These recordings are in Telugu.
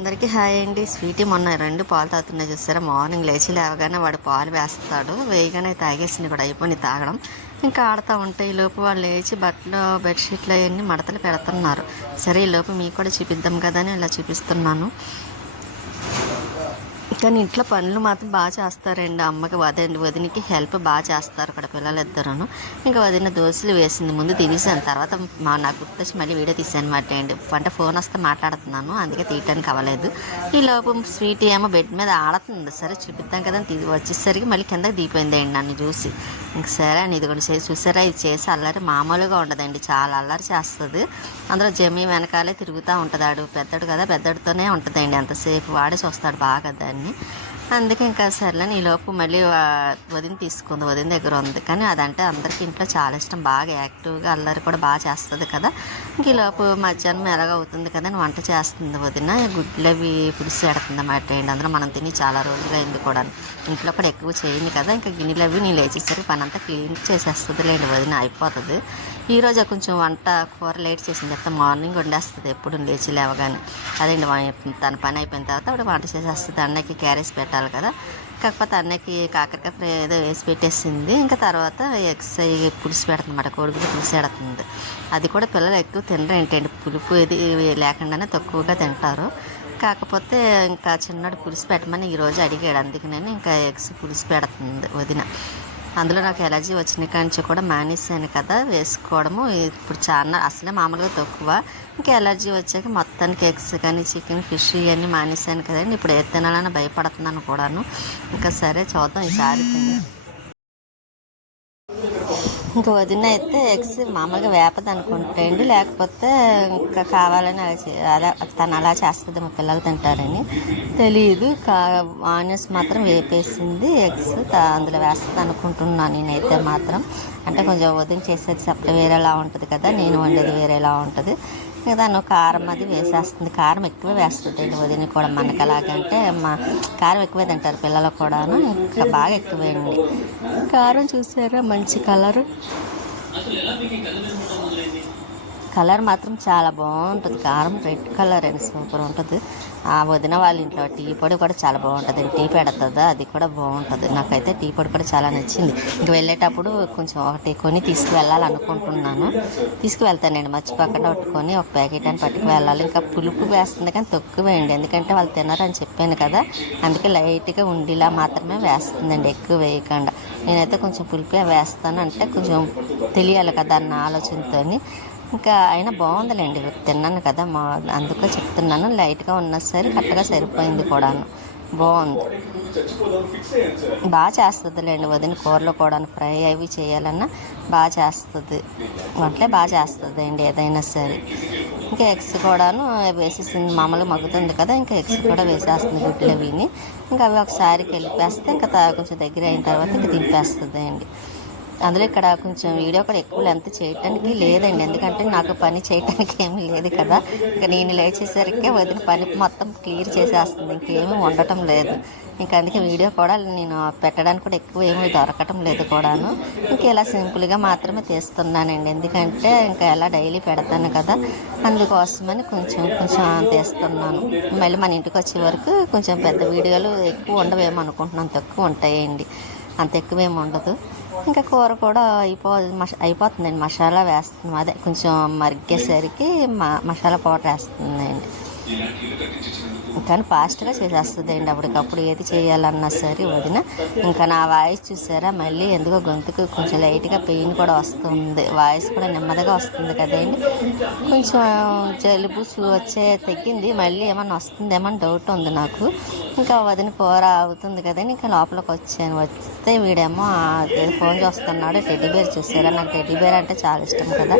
అందరికీ హాయ్ అండి. స్వీటీ మొన్న రెండు పాలు తాగుతున్నాయి చూసారా? మార్నింగ్ లేచి లేవగానే వాడు పాలు వేస్తాడు. వేయగానే తాగేసింది కూడా అయిపోయి తాగడం. ఇంకా ఆడుతూ ఉంటే ఈ లోపు వాళ్ళు లేచి బట్టలు బెడ్షీట్లు అవన్నీ మడతలు పెడుతున్నారు. సరే ఈ లోపు మీకు కూడా చూపిద్దాం కదా అని ఇలా చూపిస్తున్నాను. కానీ ఇంట్లో పనులు మాత్రం బాగా చేస్తారండి. అమ్మకి వదండి వదినికి హెల్ప్ బాగా చేస్తారు అక్కడ పిల్లలు ఇద్దరును. ఇంకా వదిన దోశలు వేసింది. ముందు తినేసాను. తర్వాత మా నాకు గుర్తొచ్చి మళ్ళీ వీడియో తీసాను అండి. అంటే ఫోన్ వస్తే మాట్లాడుతున్నాను. అందుకే తీయటానికి అవ్వలేదు. ఈ లోపం స్వీట్ ఏమో బెడ్ మీద ఆడుతుంది. సరే చూపిద్దాం కదా అని తీ- వచ్చేసరికి మళ్ళీ కిందకి దిగిపోయింది అండి నన్ను చూసి. ఇంక సరే అని ఇది కూడా చేసి చూసారా? ఇది చేసి అల్లరి మామూలుగా ఉండదండి. చాలా అల్లరి చేస్తుంది. అందులో జమి వెనకాలే తిరుగుతూ ఉంటుంది. ఆడు పెద్దడు కదా పెద్దడితోనే ఉంటుందండి. అంతసేపు వాడే చూస్తాడు బాగా దాన్ని. yani. అందుకే ఇంకా సర్లేని ఈలోపు లోపు మళ్ళీ వదిన తీసుకుంది వదిన దగ్గర ఉంది. కానీ అదంటే అందరికీ ఇంట్లో చాలా ఇష్టం. బాగా యాక్టివ్గా అల్లరి కూడా బాగా చేస్తుంది కదా. ఇంక ఈ లోపు మధ్యాహ్నం ఎలాగ అవుతుంది కదా అని వంట చేస్తుంది వదిన. గుడ్లు అవి పులుసు పెడుతుంది అన్నమాట. ఏంటి అందులో మనం తిని చాలా రోజులు అయింది కూడా. ఇంట్లో కూడా ఎక్కువ చేయింది కదా. ఇంకా గిన్నెలు అవి నేను లేచేసరికి పని అంతా క్లీన్ చేసేస్తుంది లేండి వదిన. అయిపోతుంది. ఈరోజు కొంచెం వంట కూర లేట్ చేసింది. తర్వాత మార్నింగ్ వండేస్తుంది. ఎప్పుడు లేచి లేవగానే. అదేంటి తన పని అయిపోయిన తర్వాత ఆవిడ వంట చేసేస్తుంది. అన్నకి క్యారేజ్ పెట్టాలి. కదా. కాకపోతే అన్నకి కాకరకాయ ఫ్రై ఏదో వేసి పెట్టేసింది. ఇంకా తర్వాత ఎగ్స్ అవి పులుసు పెడుతుందన్నమాట కోడిగుడ్డు పులుసు పెడుతుంది. అది కూడా పిల్లలు ఎక్కువ తినరు ఏంటంటే పులుపు ఇది లేకుండానే తక్కువగా తింటారు. కాకపోతే ఇంకా చిన్నడు పులుసు పెట్టమని ఈరోజు అడిగాడు. అందుకనే ఇంకా ఎగ్స్ పులుసు పెడుతుంది వదిన. అందులో నాకు ఎలర్జీ వచ్చిన నుంచి కూడా మానేసాను కదా వేసుకోవడము ఇప్పుడు చాలా అసలే మామూలుగా తక్కువ. ఇంకా ఎలర్జీ వచ్చాక మొత్తానికి ఎగ్స్ కానీ చికెన్ ఫిష్ ఇవన్నీ మానేసాను కదండి. ఇప్పుడు ఏ తినాలని భయపడుతున్నాను కూడాను. ఇంకా సరే చూద్దాం ఈసారి తిని ఇంకా వదిన అయితే ఎగ్స్ మామూలుగా వేపదు అనుకుంటాయండి లేకపోతే ఇంకా కావాలని అలా తను అలా చేస్తుంది మా పిల్లలు తింటారని తెలియదు కా ఆనియన్స్ మాత్రం వేపేసింది. ఎగ్స్ అందులో వేస్తుంది అనుకుంటున్నాను నేనైతే మాత్రం. అంటే కొంచెం వదిన చేసేది సపరేట్ వేరేలా ఉంటుంది కదా నేను వండేది వేరేలా ఉంటుంది. దాని కారం అది వేసేస్తుంది. కారం ఎక్కువ వేస్తుంది వదిన కూడా మనకి ఎలాగంటే మా కారం ఎక్కువ తింటారు పిల్లలు కూడాను. ఇంకా బాగా ఎక్కువేయండి కారం చూసారా? మంచి కలర్. కలర్ మాత్రం చాలా బాగుంటుంది. కారం రెడ్ కలర్ అని సూపర్ ఉంటుంది. ఆ వదిన వాళ్ళ ఇంట్లో టీ పొడి కూడా చాలా బాగుంటుంది. టీ పెడుతుందా? అది కూడా బాగుంటుంది. నాకైతే టీ పొడి కూడా చాలా నచ్చింది. ఇంక వెళ్ళేటప్పుడు కొంచెం ఒకటి కొని తీసుకువెళ్ళాలనుకుంటున్నాను. తీసుకువెళ్తానండి మర్చిపోకుండా పట్టుకొని ఒక ప్యాకెట్ అని పట్టుకు వెళ్ళాలి ఇంకా పులుపు వేస్తుంది కానీ తక్కువేయండి ఎందుకంటే వాళ్ళు తినరని చెప్పాను కదా. అందుకే లైట్గా ఉండేలా మాత్రమే వేస్తుందండి. ఎక్కువ వేయకుండా. నేనైతే కొంచెం పులిపే వేస్తాను అంటే కొంచెం తెలియాలి కదా అన్న ఆలోచనతోని. ఇంకా అయినా బాగుందిలేండి. తిన్నాను కదా మా అందుకే చెప్తున్నాను. లైట్గా ఉన్నా సరే కరెక్ట్గా సరిపోయింది కూడాను. బాగుంది. బాగా చేస్తుందిలేండి వదిన కూరలో కూడా ఫ్రై అవి చేయాలన్నా బాగా చేస్తుంది. వంటలే బాగా చేస్తుంది అండి ఏదైనా సరే. ఇంకా ఎగ్స్ కూడాను వేసేసింది. మామూలుగా మగ్గుతుంది కదా ఇంకా ఎగ్స్ కూడా వేసేస్తుంది గుడ్లు అవిని. ఇంకా అవి ఒకసారి కలిపేస్తే ఇంకా కొంచెం దగ్గర అయిన తర్వాత ఇంకా దింపేస్తుంది అండి అందులో ఇక్కడ కొంచెం వీడియో కూడా ఎక్కువ లెంత్ చేయటానికి లేదండి. ఎందుకంటే నాకు పని చేయటానికి ఏమీ లేదు కదా. ఇంకా నేను లేచేసరికి వదిన పని మొత్తం క్లియర్ చేసేస్తుంది. ఇంకేమీ ఉండటం లేదు. ఇంకా అందుకే వీడియో కూడా నేను పెట్టడానికి కూడా ఎక్కువ ఏమీ దొరకటం లేదు కూడాను. ఇంకా ఇలా సింపుల్గా మాత్రమే తీస్తున్నానండి. ఎందుకంటే ఇంకా ఎలా డైలీ పెడతాను కదా అందుకోసమని కొంచెం కొంచెం తీస్తున్నాను. మళ్ళీ మన ఇంటికి వచ్చే వరకు కొంచెం పెద్ద వీడియోలు ఎక్కువ ఉండవేమో అనుకుంటున్నాను. తక్కువ ఉంటాయండి. అంత ఎక్కువేమి ఉండదు. ఇంకా కూర కూడా అయిపో మస అయిపోతుందండి. మసాలా వేస్తున్నాం. అదే కొంచెం మరిగేసరికి మ మసాలా పౌడర్ వేస్తుందండి కానీ ఫాస్ట్గా చేసేస్తుంది అండి అప్పటికప్పుడు ఏది చేయాలన్నా సరే వదిన ఇంకా నా వాయిస్ చూసారా మళ్ళీ? ఎందుకో గొంతుకు కొంచెం లైట్గా పెయిన్ కూడా వస్తుంది. వాయిస్ కూడా నెమ్మదిగా వస్తుంది కదండి. కొంచెం జలుబు వచ్చే తగ్గింది. మళ్ళీ ఏమన్నా వస్తుందేమో అని డౌట్ ఉంది నాకు. ఇంకా వదిన కూర అవుతుంది కదండి. ఇంకా లోపలికి వచ్చాను. వస్తే వీడేమో ఫోన్ చూస్తున్నాడు. టెడ్డీబేర్ చూసారా? నాకు టెడ్డీబేర్ అంటే చాలా ఇష్టం కదా.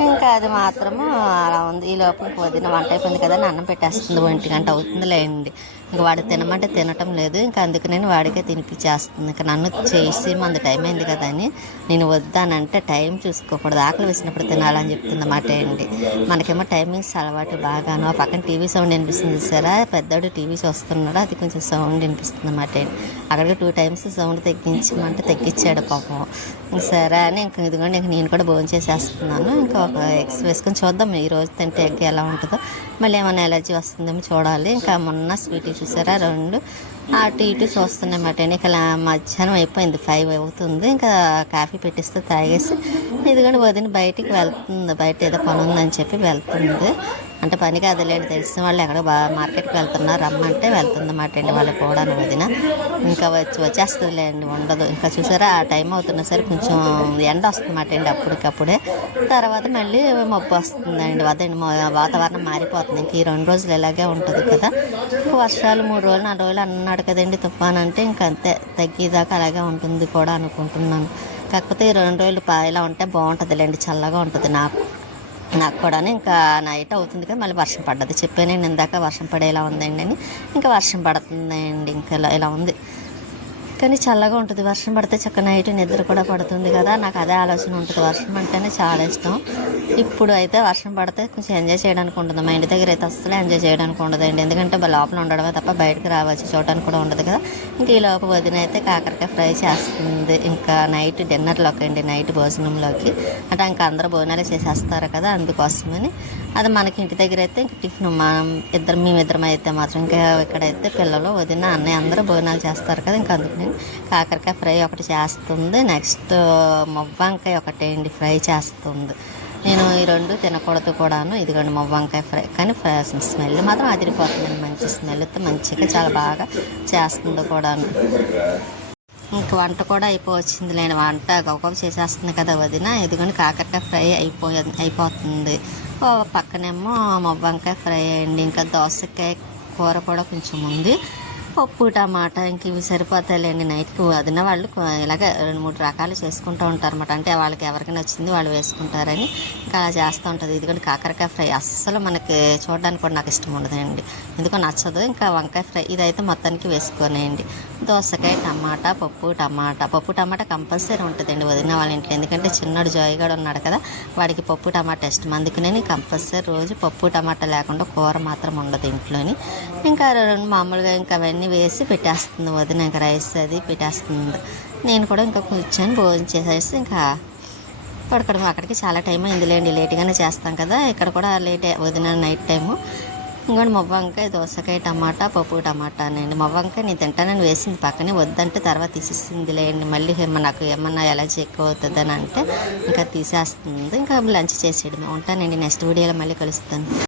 ఇంకా అది మాత్రము అలా ఉంది. ఈ లోపలికి వదిన వంట అయిపోయింది కదా అని అన్నం పెట్టేస్తుంది ఒంటి గంట అవుతుందిలేండి ఇంకా వాడు తినమంటే తినటం లేదు. ఇంకా అందుకు నేను వాడికే తినిపించేస్తుంది ఇంకా నన్ను చేసి మంది టైం అయింది కదా అని నేను వద్దానంటే టైం చూసుకోకూడదు. ఆకలి వేసినప్పుడు తినాలని చెప్తుంది అన్నమాట అండి. మనకేమో టైమింగ్స్ అలవాటు బాగాను. ఆ పక్కన టీవీ సౌండ్ వినిపిస్తుంది సరే పెద్దోడు టీవీ చూస్తున్నాడు. అది కొంచెం సౌండ్ వినిపిస్తుంది అన్నమాట ఏంటి అక్కడికి టూ టైమ్స్ సౌండ్ తగ్గించమంటే తగ్గించాడు పాపం. సరే అని ఇంక ఇదిగోండి ఇంక నేను కూడా భోజనం చేసేస్తున్నాను. ఇంకా ఒక ఎగ్స్ వేసుకొని చూద్దాం. ఈ రోజు తింటే ఎగ్ ఎలా ఉంటుందో. మళ్ళీ ఏమైనా ఎలర్జీ వస్తుందేమో చూడాలి. ఇంకా మొన్న స్వీట్ చూసారా? రెండు. అటు ఇటు చూస్తున్నాయన్నమాట ఇంకా మధ్యాహ్నం అయిపోయింది. ఫైవ్ అవుతుంది. ఇంకా కాఫీ పెట్టిస్తే తాగేసి ఇదిగోండి వదిన బయటికి వెళ్తుంది. బయట ఏదో పని ఉందని చెప్పి వెళ్తుంది. అంటే పని కాదులేండి తెలిసిన వాళ్ళు ఎక్కడ బాగా మార్కెట్కి వెళ్తున్నారు. రమ్మంటే వెళ్తుందన్నమాట అండి వాళ్ళు కూడా వదిన. ఇంకా వచ్చి వచ్చేస్తుందిలేండి ఉండదు. ఇంకా చూసారా ఆ టైం అవుతున్న సరే కొంచెం ఎండ వస్తుందన్నమాట అండి అప్పటికప్పుడే. తర్వాత మళ్ళీ మబ్బు వస్తుందండి. అదండి మా- వాతావరణం మారిపోతుంది. ఇంక ఈ రెండు రోజులు ఇలాగే ఉంటుంది కదా. ఇంకా వర్షాలు మూడు రోజులు నాలుగు రోజులు అన్నాడు కదండి తుఫాన్ అంటే ఇంకా అంతే తగ్గేదాకా అలాగే ఉంటుంది కూడా అనుకుంటున్నాను. కాకపోతే ఈ రెండు రోజులు ఇలా ఉంటే బాగుంటుందిలేండి చల్లగా ఉంటుంది నాకు. నాకు కూడా ఇంకా నైట్ అవుతుంది కదా మళ్ళీ వర్షం పడ్డది. చెప్పాను ఇందాక వర్షం పడేలా ఉందండి అని. ఇంకా వర్షం పడుతుందండి ఇంకా ఇలా ఇలా ఉంది? కానీ చల్లగా ఉంటుంది. వర్షం పడితే చక్క నైట్ నిద్ర కూడా పడుతుంది కదా. నాకు అదే ఆలోచన ఉంటుంది. వర్షం అంటేనే చాలా ఇష్టం. ఇప్పుడు అయితే వర్షం పడితే కొంచెం ఎంజాయ్ చేయడానికి ఉంటుంది మా ఇంటి దగ్గర అయితే అస్సలు ఎంజాయ్ చేయడానికి ఉండదండి. ఎందుకంటే లోపల ఉండడమే తప్ప బయటకు రావచ్చు చూడడానికి కూడా ఉండదు కదా. ఇంకా ఈ లోపు వదిన అయితే కాకరకాయ ఫ్రై చేస్తుంది. ఇంకా నైట్ డిన్నర్లోకి అండి. నైట్ భోజనంలోకి. అంటే ఇంకా అందరూ భోజనాలు చేసేస్తారు కదా అందుకోసమని. అది మనకి ఇంటి దగ్గర అయితే ఇంక టిఫిన్ మనం ఇద్దరు మేమిద్దరం అయితే మాత్రం ఇంకా ఇక్కడైతే పిల్లలు వదిన అన్నయ్య అందరూ భోజనాలు చేస్తారు కదా. ఇంకా అందుకని కాకరకాయ ఫ్రై ఒకటి చేస్తుంది. నెక్స్ట్ మొవ్వంకాయ ఒకటి అండి ఫ్రై చేస్తుంది. నేను ఈ రెండు తినకూడదు కూడాను. ఇదిగోండి మొవ్వంకాయ ఫ్రై. కానీ ఫ్రై స్మెల్ మాత్రం అదిరిపోతుందండి. మంచి స్మెల్తో మంచిగా చాలా బాగా చేస్తుంది కూడాను. ఇంక వంట కూడా అయిపోవచ్చింది నేను వంట గొప్ప చేసేస్తుంది కదా వదిన. ఇదిగోండి కాకరకాయ ఫ్రై అయిపో అయిపోతుంది. పక్కనేమో మవ్వంకాయ ఫ్రై అయ్యండి ఇంకా దోసకాయ కూర కూడా కొంచెం ఉంది. పప్పు టమాటా ఇంక ఇవి సరిపోతాయిలేండి నైట్కి వదిన వాళ్ళు ఇలాగ రెండు మూడు రకాలు చేసుకుంటూ ఉంటారు అనమాట అంటే వాళ్ళకి ఎవరికి నచ్చింది వాళ్ళు వేసుకుంటారని ఇంకా అలా చేస్తూ ఉంటుంది. ఇదిగోండి కాకరకాయ ఫ్రై. అస్సలు మనకి చూడడానికి కూడా నాకు ఇష్టం ఉండదండి. ఎందుకో నచ్చదు. ఇంకా వంకాయ ఫ్రై ఇదైతే మొత్తానికి వేసుకొనేయండి. దోసకాయ టమాటా పప్పు టమాటా. పప్పు టమాటా కంపల్సరీ ఉంటుందండి వదిన వాళ్ళ ఇంట్లో. ఎందుకంటే చిన్నడు జాయిగాడు ఉన్నాడు కదా వాడికి పప్పు టమాటా ఇష్టం. అందుకనే కంపల్సరీ రోజు పప్పు టమాటా లేకుండా కూర మాత్రం ఉండదు ఇంట్లోని. ఇంకా రెండు మామూలుగా ఇంకా అవన్నీ వేసి పెట్టేస్తుంది. వదిన ఇంకా రైస్ అది పెట్టేస్తుంది. నేను కూడా ఇంకా కూర్చొని భోజనం చేసేసి ఇంకా పడుకోవడం అక్కడికి చాలా టైం అయిందిలేండి. లేట్గానే చేస్తాం కదా. ఇక్కడ కూడా లేట్ వదిన నైట్ టైము. ఇంకోటి మొవ్వంకాయ దోసకాయ టమాటా పప్పు టమాటా అండి మొవ్వంకాయ నేను తింటానని వేసింది. పక్కనే వద్దంటే తర్వాత తీసేసింది లేండి మళ్ళీ నాకు ఏమన్నా ఎలర్జీ ఎక్కువ అవుతుందని అంటే ఇంకా తీసేస్తుంది. ఇంకా లంచ్ చేసేయడమే. ఉంటానండి. నెక్స్ట్ వీడియోలో మళ్ళీ కలుస్తాను.